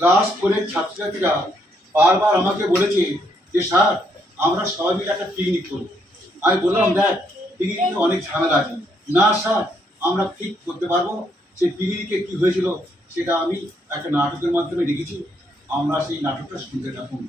Class 4-এর ছাত্রছাত্রীরা বারবার আমাকে বলেছে যে স্যার আমরা সবাই মিলে একটা পিকনিক করবো। আমি বললাম দেখ পিকনিকে অনেক ঝামেলা আছে। না স্যার আমরা ঠিক করতে পারবো। সেই পিকনিকে কি হয়েছিল সেটা আমি একটা নাটকের মাধ্যমে লিখেছি, আমরা সেই নাটকটা শুনতে থাকুন।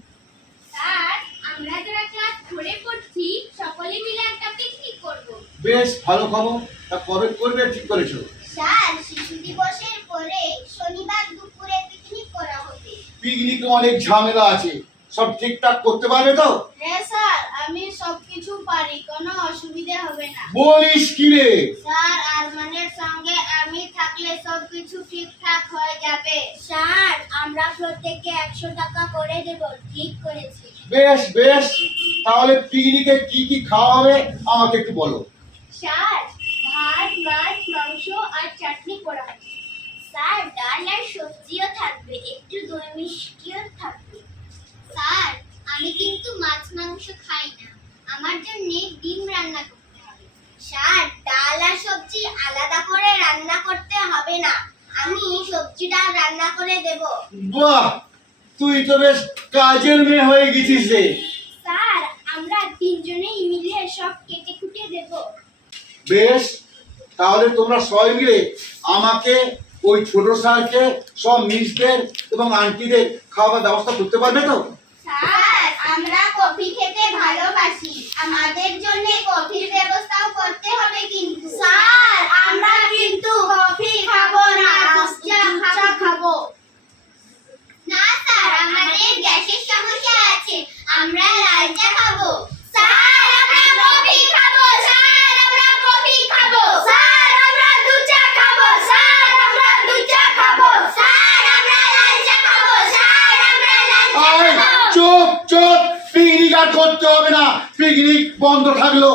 স্যার আমরা যারা ক্লাস 4-এ পড়ছি সকলে মিলে একটা পিকনিক করব। বেশ ভালো খবর, তা কবে করবে ঠিক করেছো? স্যার শিশু দিবসের পরে শনিবার দুপুরে পিকনিক করা হবে। পিকনিকে অনেক ঝামেলা আছে, সব ঠিকঠাক করতে পারবে তো? হ্যাঁ স্যার আমি সবকিছু পারি, কোনো অসুবিধা হবে না। বলিস কি রে? স্যার আরমানের সঙ্গে আমি থাকলে সবকিছু ঠিকঠাক হয়ে যাবে। স্যার আমরা প্রত্যেককে 100 টাকা করে দেব, ঠিক করেছি। বেশ বেশ, তাহলে পিকনিকে কি কি খাওয়া হবে আমাকে একটু বলো। স্যার ভাত মাছ মাংস আর চাটনি করা হবে। স্যার ডাল আর সবজিও থাকবে, একটু দই মিষ্টিও থাকবে। স্যার আমি কিন্তু মাছ মাংস খাই না, আমার জন্য ডিম রান্না করতে হবে। স্যার ডাল আর সবজি আলাদা করে রান্না করতে হবে না, আমি সবজিটা রান্না করে দেব। বাহ, তুই তো বেশ কাজের মেয়ে হয়ে গেছিস রে। স্যার আমরা তিনজনেই মিলে সব কেটে কুটে দেব। বেশ, তাহলে তোমরা সবাই মিলে আমাকে ওই ছোট স্যারকে সব মিসদের এবং আন্টিদের খাওয়ার ব্যবস্থা করতে পারবে তো? স্যার আমরা কফি খেতে ভালোবাসি, আমাদের জন্য কফির ব্যবস্থাও করতে হবে। কিন্তু স্যার আমরা কিন্তু কফি খাবো না, চা খাবো। না স্যার আমাদের গ্যাসের সমস্যা আছে, আমরা লাল চা খাবো। স্যার আমরা কফি খাবো, স্যার আমরা কফি খাবো। স্যার আমরা দুধ চা খাবো, স্যার আমরা দুধ চা খাবো। স্যার আমরা লাল চা খাবো, স্যার আমরা লাল চা আরে খাবো। চুপ চুপ, পিকনিক আর করতে হবে না, পিকনিক বন্ধ থাকলো।